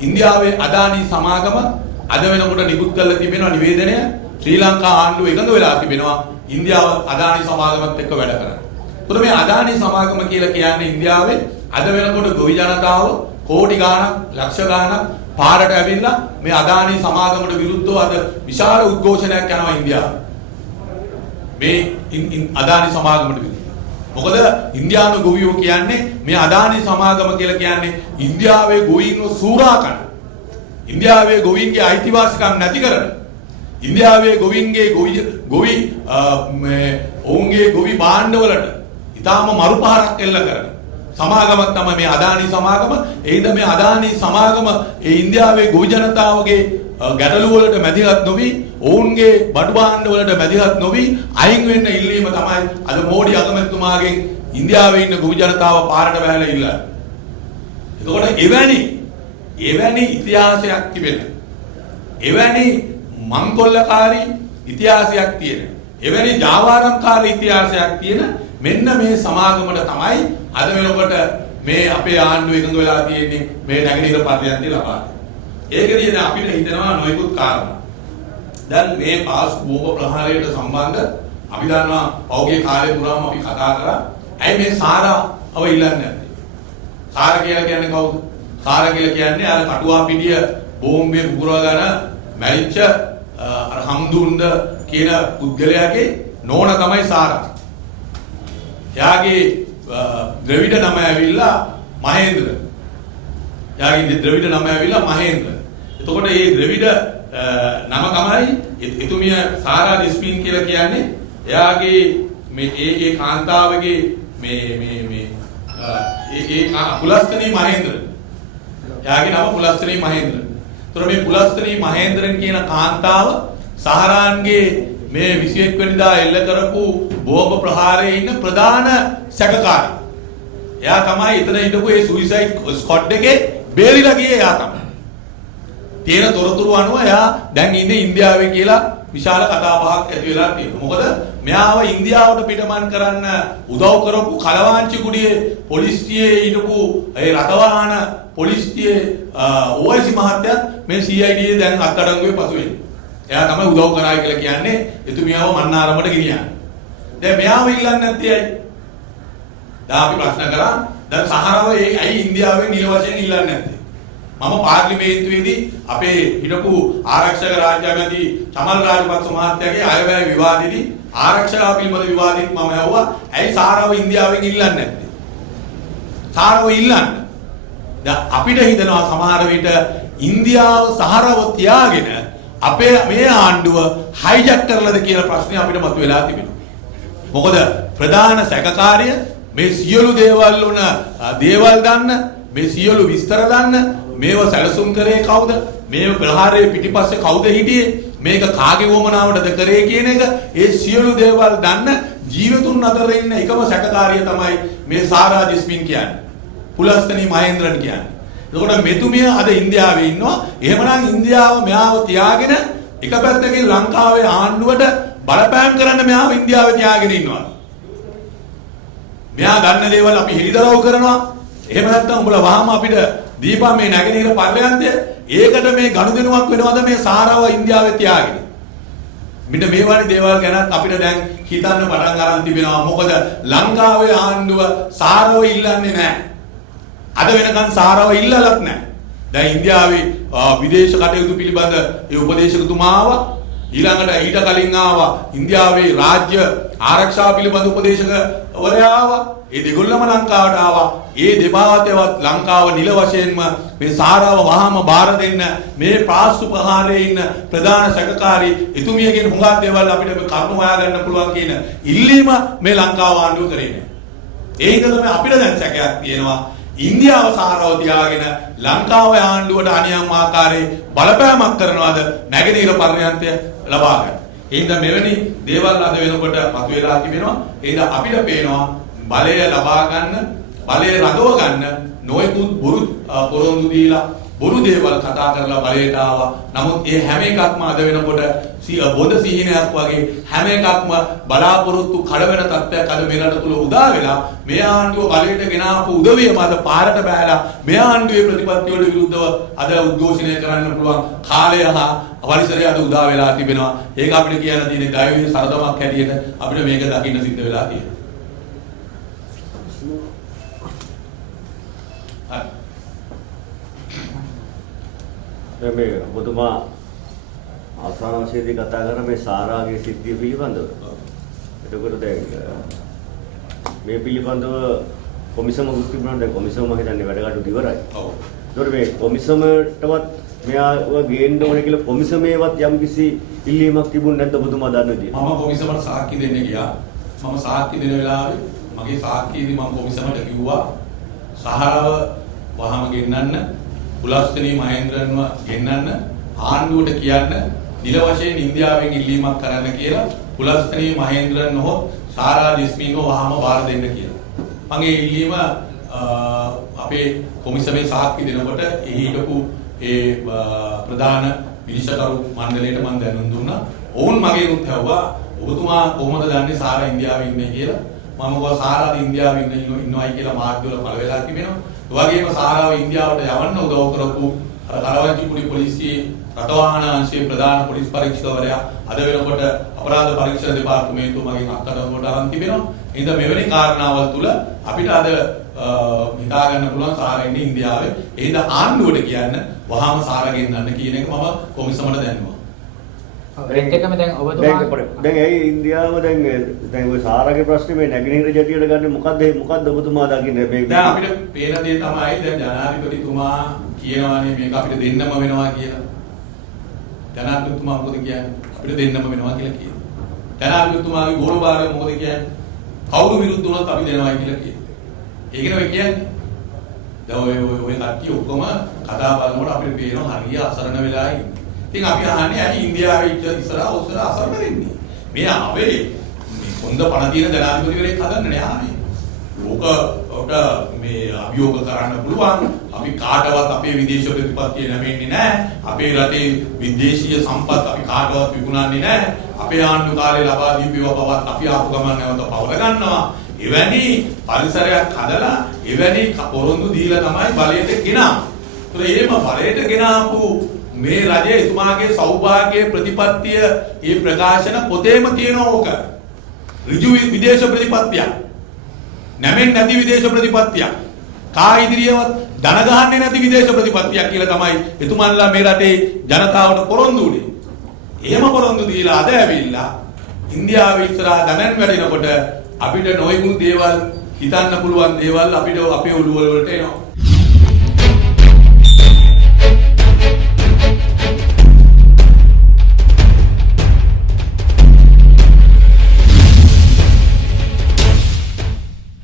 ඉන්දියාවේ අදානි සමාගම අද වෙනකොට නිකුත් කරලා තිබෙනවා නිවේදනය ශ්‍රී ලංකා ආණ්ඩුව එකඟ වෙලා තිබෙනවා ඉන්දියාව අදානි සමාගමත් එක්ක වැඩ කරන්න. ඒතකොට මේ අදානි සමාගම කියලා කියන්නේ ඉන්දියාවේ අද වෙනකොට ගොවි ජනතාව කෝටි ගාණක් ලක්ෂ ගාණක් පාරට ඇවිල්ලා මේ අදානි සමාගමට විරුද්ධව අද විශාල උද්ඝෝෂණයක් යනවා ඉන්දියාව. මේ අදානි සමාගමට විරුද්ධව. මොකද ඉන්දියානු ගොවියෝ කියන්නේ මේ අදානි සමාගම කියලා කියන්නේ ඉන්දියාවේ ගොවීන්ව සූරා කරන. ඉන්දියාවේ ගොවීන්ගේ අයිතිවාසිකම් නැති කරන. ඉන්දියාවේ ගොවීන්ගේ ඔවුන්ගේ ගොවි භාණ්ඩවලට ඊටාම මරුපහරක් එල්ල කරන. සමාගමක් තමයි මේ අදානි සමාගම. එයිද මේ අදානි සමාගම ඒ ඉන්දියාවේ ගොවි ජනතාවගේ ගැටලු වලට මැදිහත් නොවි ඔවුන්ගේ බඩු භාණ්ඩ වලට මැදිහත් නොවි අයින් වෙන්න ඉල්ලීම තමයි අද මෝඩි අගමැතිතුමාගෙන් ඉන්දියාවේ ඉන්න ගොවි ජනතාව පාරට බහැලා ඉල්ලන්නේ. එතකොට එවැනි ඉතිහාසයක් තිබෙන එවැනි මංකොල්ලකාරී ඉතිහාසයක් තියෙන එවැනි ජාවාරම්කාරී ඉතිහාසයක් තියෙන මෙන්න මේ සමාගමට තමයි අද වෙනකොට මේ අපේ ආණ්ඩුව එකඟ වෙලා තියෙන්නේ මේ නැගෙනහිර පර්යන්තය ලබා දෙන්න. ඒකදී දැන් අපිට හිතෙනවා නොයෙකුත් කාරණා. දැන් මේ පාස් බෝම්බ ප්‍රහාරයට සම්බන්ධ අපි දන්නවා පෞගේ කාලේ පුරාම අපි කතා කරා. ඇයි මේ සාරාව ඉල්ලන්නේ නැත්තේ? සාරා කියලා කියන්නේ කවුද? සාරා කියලා කියන්නේ අර කටුවා පිටිය බෝම්බේ පුපුරවගෙන මැරිච්ච අර හම්දුන්ද කියන පුද්ගලයාගේ නෝන තමයි සාරා. එයාගේ ද්‍රවිඩ නම ඇවිල්ලා මහේන්ද්‍ර. එයාගේ ද්‍රවිඩ නම ඇවිල්ලා මහේන්ද්‍ර. එතකොට මේ ද්‍රවිඩ නම තමයි එතුමිය සාරා දිස්මින් කියලා කියන්නේ. එයාගේ මේ ඒ කාන්තාවගේ මේ පුලස්තනී මහේන්ද්‍ර. එයාගේ නම පුලස්තනී මහේන්ද්‍ර. එතකොට මේ පුලස්තනී මහේන්ද්‍රන් කියන කාන්තාව සහරාන්ගේ මේ 21 වෙනිදා එල්ල කරපු බෝම්බ ප්‍රහාරයේ ඉන්න ප්‍රධාන සැකකාරී. එයා තමයි එතන හිටපු ඒ සුයිසයිඩ් ස්ක්වොඩ් එකේ බේරිලා ගියේ එයා තමයි. තියෙන තොරතුරු අනුව එයා දැන් ඉන්නේ ඉන්දියාවේ කියලා විශාල කතා බහක් ඇති වෙලා තියෙනවා. මොකද මෙයාව ඉන්දියාවට පිටමන් කරන්න උදව් කරපු කලවාංචි කුඩියේ පොලිසියේ හිටපු ඒ රටවාහන පොලිසියේ OIC මහත්තයා මේ CID දැන් අත්අඩංගුවේ පසු වෙන්නේ. එයා තමයි උදව් කරායි කියලා කියන්නේ එතුමියව මන්නාරමට ගෙනියන්නේ. දැන් මෙයාව ඉල්ලන්නේ නැත්තේ ඇයි? දැන් අපි ප්‍රශ්න කරා දැන් සහරාව ඇයි ඉන්දියාවෙන් නිල වශයෙන් ඉල්ලන්නේ නැත්තේ? මම පාර්ලිමේන්තුවේදී අපේ හිටපු ආරක්ෂක රාජ්‍ය ඇමති චමල් රාජපක්ෂ මහත්තයාගේ අයවැය විවාදෙදී ආරක්ෂක පිළිබඳ විවාදෙත් මම ඇහුවා ඇයි සහරාව ඉන්දියාවෙන් ඉල්ලන්නේ නැත්තේ? සහරාව ඉල්ලන්න. දැන් අපිට හිතනවා සමහර විට ඉන්දියාව සහරාව තියාගෙන අපේ මේ ආණ්ඩුව හයිජැක් කරලාද කියලා ප්‍රශ්නේ අපිට මතුවලා තිබෙනවා. මොකද ප්‍රධාන සැකකාරය මේ සියලු දේවල් උන දේවල් දන්න මේ සියලු විස්තර දන්න මේව සැලසුම් කරේ කවුද? මේ ප්‍රහාරයේ පිටිපස්සේ කවුද හිටියේ? මේක කාගේ වමනාවටද කරේ කියන එක ඒ සියලු දේවල් දන්න ජීවතුන් අතර ඉන්න එකම සැකකාරිය තමයි මේ සාරා ජස්මින් කියන්නේ. පුලස්තනී මහේන්ද්‍රන් කියන්නේ. එතකොට මෙතුමිය අද ඉන්දියාවේ ඉන්නවා. එහෙමනම් ඉන්දියාව මෙයාව තියාගෙන එක පැත්තකින් ලංකාවේ ආණ්ඩුවට බලපෑම් කරන්න මෙයාව ඉන්දියාවේ තියාගෙන ඉන්නවා. මෙයා ගන්න දේවල් අපි හෙළිදරව් කරනවා. එහෙම නැත්නම් උඹලා වහම අපිට දීපා මේ නැගෙනහිර පර්යන්තය. ඒකට මේ ගනුදෙනුවක් වෙනවද මේ සාරාව ඉන්දියාවේ තියාගෙන? මෙන්න මේ වගේ දේවල් ගැන අපිට දැන් හිතන්න පටන් ගන්න තිබෙනවා. මොකද ලංකාවේ ආණ්ඩුව සාරාව ඉල්ලන්නේ නැහැ. අද වෙනකන් සාරාව ඉල්ලලත් නැහැ. දැන් ඉන්දියාවේ විදේශ කටයුතු පිළිබඳ ඒ උපදේශකතුමා ආවා. ඊළඟට ඊට කලින් ආවා ඉන්දියාවේ රාජ්‍ය ආරක්ෂා පිළිබඳ උපදේශකවරයා ආවා. ඒ දෙගොල්ලම ලංකාවට ආවා. ඒ දෙපාර්තමේන්තුවත් ලංකාව නිල වශයෙන්ම මේ සාරාව වහාම බාර දෙන්න මේ පාස්තු ප්‍රහාරයේ ඉන්න ප්‍රධාන සැකකාරී එතුමියගෙන් හුඟක් දේවල් අපිට කරුණු හොයාගන්න පුළුවන් කියන ඉල්ලීම මේ ලංකාව ආණ්ඩුව කරේ නෑ. ඒක තමයි අපිට දැන් සැකයක් තියෙනවා. ඉන්දියාව සාරාව තියාගෙන ලංකාවේ ආණ්ඩුවට අනියම් ආකාරයේ බලපෑමක් කරනවාද නැගෙනහිර පර්යන්තය ලබා ගන්න. එහෙනම් මෙවැනි දේවල් අද වෙනකොට මතුවලා තිබෙනවා. එහෙනම් අපිට පේනවා බලය ලබා ගන්න, බලය රඳව ගන්න නොයෙකුත් බොරු පොරොන්දු දීලා බොරු දේවල් කතා කරලා බලයට ආවා. නමුත් ඒ හැම එකක්ම අද වෙනකොට බොද සිහිනයක් වගේ හැම එකක්ම බලාපොරොත්තු කඩ වෙන තත්ත්වයක් අද මේ රට තුල උදා වෙලා මේ ආණ්ඩුව බලයට ගෙනාපු උදවියම අද පාරට බහැලා මේ ආණ්ඩුවේ ප්‍රතිපත්ති වලට විරුද්ධව අද උද්ඝෝෂණය කරන්න පුළුවන් කාලය හා අවසරය අද උදා වෙලා තිබෙනවා. ඒක අපිට කියන්න තියෙන දෛවික සරදමක් හැටියට අපිට මේක දකින්න සිද්ධ වෙලා තියෙනවා. මේ ඔබතුමා අවසාන වශයෙන්දී කතා කරන මේ සාරාගේ සිද්ධිය පිළිබඳව. එතකොට දැන් මේ පිළිබඳව කොමිසමකුත් තිබුණා. දැන් කොමිසම මම හිතන්නේ වැඩ කටයුතු ඉවරයි. ඔව්. ඒතකොට මේ කොමිසමටවත් මෙයාව ගේන්න ඕනේ කියලා කොමිසමේවත් යම්කිසි ඉල්ලීමක් තිබුණ නැද්ද ඔබතුමා දන්නේ විදියට? මම කොමිසමට සාක්ෂි දෙන්න ගියා. මම සාක්ෂි දෙන වෙලාවේ මගේ සාක්ෂියේදී මම කොමිසමට කිව්වා සහරව වහම ගෙන්නන්න, පුලස්තනී මහේන්ද්‍රන්ව ගෙන්නන්න, ආණ්ඩුවට කියන්න නිල වශයෙන් ඉන්දියාවෙන් ඉල්ලීමක් කරන්න කියලා පුලස්තනී මහේන්ද්‍රන් හෝ සාරා ජස්මින්ව වහම බාර දෙන්න කියලා. මගේ ඉල්ලීම අපේ කොමිසමේ සාක්ෂි දෙනකොට එහි හිටපු ඒ ප්‍රධාන විනිශ්චයකරු මණ්ඩලයට මම දැනුම් දුන්නා. ඔවුන් මගේ උත් හැවුවා ඔබතුමා කොහොමද දන්නේ සාරා ඉන්දියාවේ ඉන්නේ කියලා. මම ගෝ සාරා ඉන්දියාවේ ඉන්නවයි කියලා මාධ්‍යවල පළ වෙලා තිබෙනවා. ඒ වගේම සාරාව ඉන්දියාවට යවන්න උදව් කරපු කරවන්තිපුරි පොලිසියේ රටවාහන අංශයේ ප්‍රධාන පොලිස් පරීක්ෂකවරයා අද වෙනකොට අපරාධ පරීක්ෂණ දෙපාර්තමේන්තුව මගෙන් අත්අඩංගුවට අරන් තිබෙනවා. එහෙනම් මෙවැනි කාරණාවල් තුල අපිට අද හිතා ගන්න පුළුවන් සාරා ඉන්නේ ඉන්දියාවේ. එහෙනම් ආණ්ඩුවට කියන්න වහාම සාරා ගෙන්නන්න කියන එක මම කොමිසමට දැන්නුවා. ඒකම දැන් ඔබතුමා දැන් ඇයි ඉන්දියාව දැන් ඔය සාරාගේ ප්‍රශ්නේ මේ නැගෙනහිර ජැටියට ගන්න මොකද්ද ඔබතුමා දකින්නේ මේ දැන් අපිට පේන දේ තමයි දැන් ජනාධිපතිතුමා කියනවානේ මේක අපිට දෙන්නම වෙනවා කියලා. ජනාධිපතිතුමා මොකද කියන්නේ? අපිට දෙන්නම වෙනවා කියලා කියනවා. ජනාධිපතිතුමාගේ ගෝලභාරය මොකද කියන්නේ? කවුරු විරුද්ධ වුණත් අපි දෙනවායි කියලා කියනවා. ඒකනේ ඔය කියන්නේ. දැන් ඔය කට්ටිය ඔක්කොම කතා බලනකොට අපිට පේනවා හරිය අසරණ වෙලා ඉන්නේ. ඉතින් අපි අහන්නේ ඇයි ඉන්දියාවේ ඉස්සරහා උස්සලා අසරණ වෙන්නේ? මේ ආවේ මේ හොඳ පණ තියෙන ජනාධිපතිවරයෙක් හදන්න නෑ ආවේ. ඕක මේ අභියෝග කරන්න පුළුවන්. අපි කාටවත් අපේ විදේශ ප්‍රතිපත්තිය නැමෙන්නේ නෑ. අපේ රටේ විදේශීය සම්පත් අපි කාටවත් විකුණන්නේ නෑ. අපේ ආණ්ඩු කාර්ය ලබා දීපේව බවත් අපි ආපු ගමන් නැවත පවර ගන්නවා. එවැනි පරිසරයක් හදලා එවැනි පොරොන්දු දීලා තමයි බලයට ගෙනාවේ. ඒම බලයට ගෙනාපු මේ රජයේ එතුමාගේ සෞභාග්‍ය ප්‍රතිපත්තිය මේ ප්‍රකාශන පොතේම තියෙන ඕක. ඍජු විදේශ ප්‍රතිපත්තියක්. නැමෙන් නැති විදේශ ප්‍රතිපත්තියක්. කා ඉදිරියවත් ධන ගහන්නේ නැති විදේශ ප්‍රතිපත්තියක් කියලා තමයි එතුමන්ලා මේ රටේ ජනතාවට පොරොන්දු උනේ. එහෙම පොරොන්දු දීලා අද ඇවිල්ලා ඉන්දියාවේ ඉස්සරහා ධනන් වැඩිනකොට අපිට නොයෙකුත් දේවල් හිතන්න පුළුවන් දේවල් අපිට අපේ ඔළුව වලට එනවා.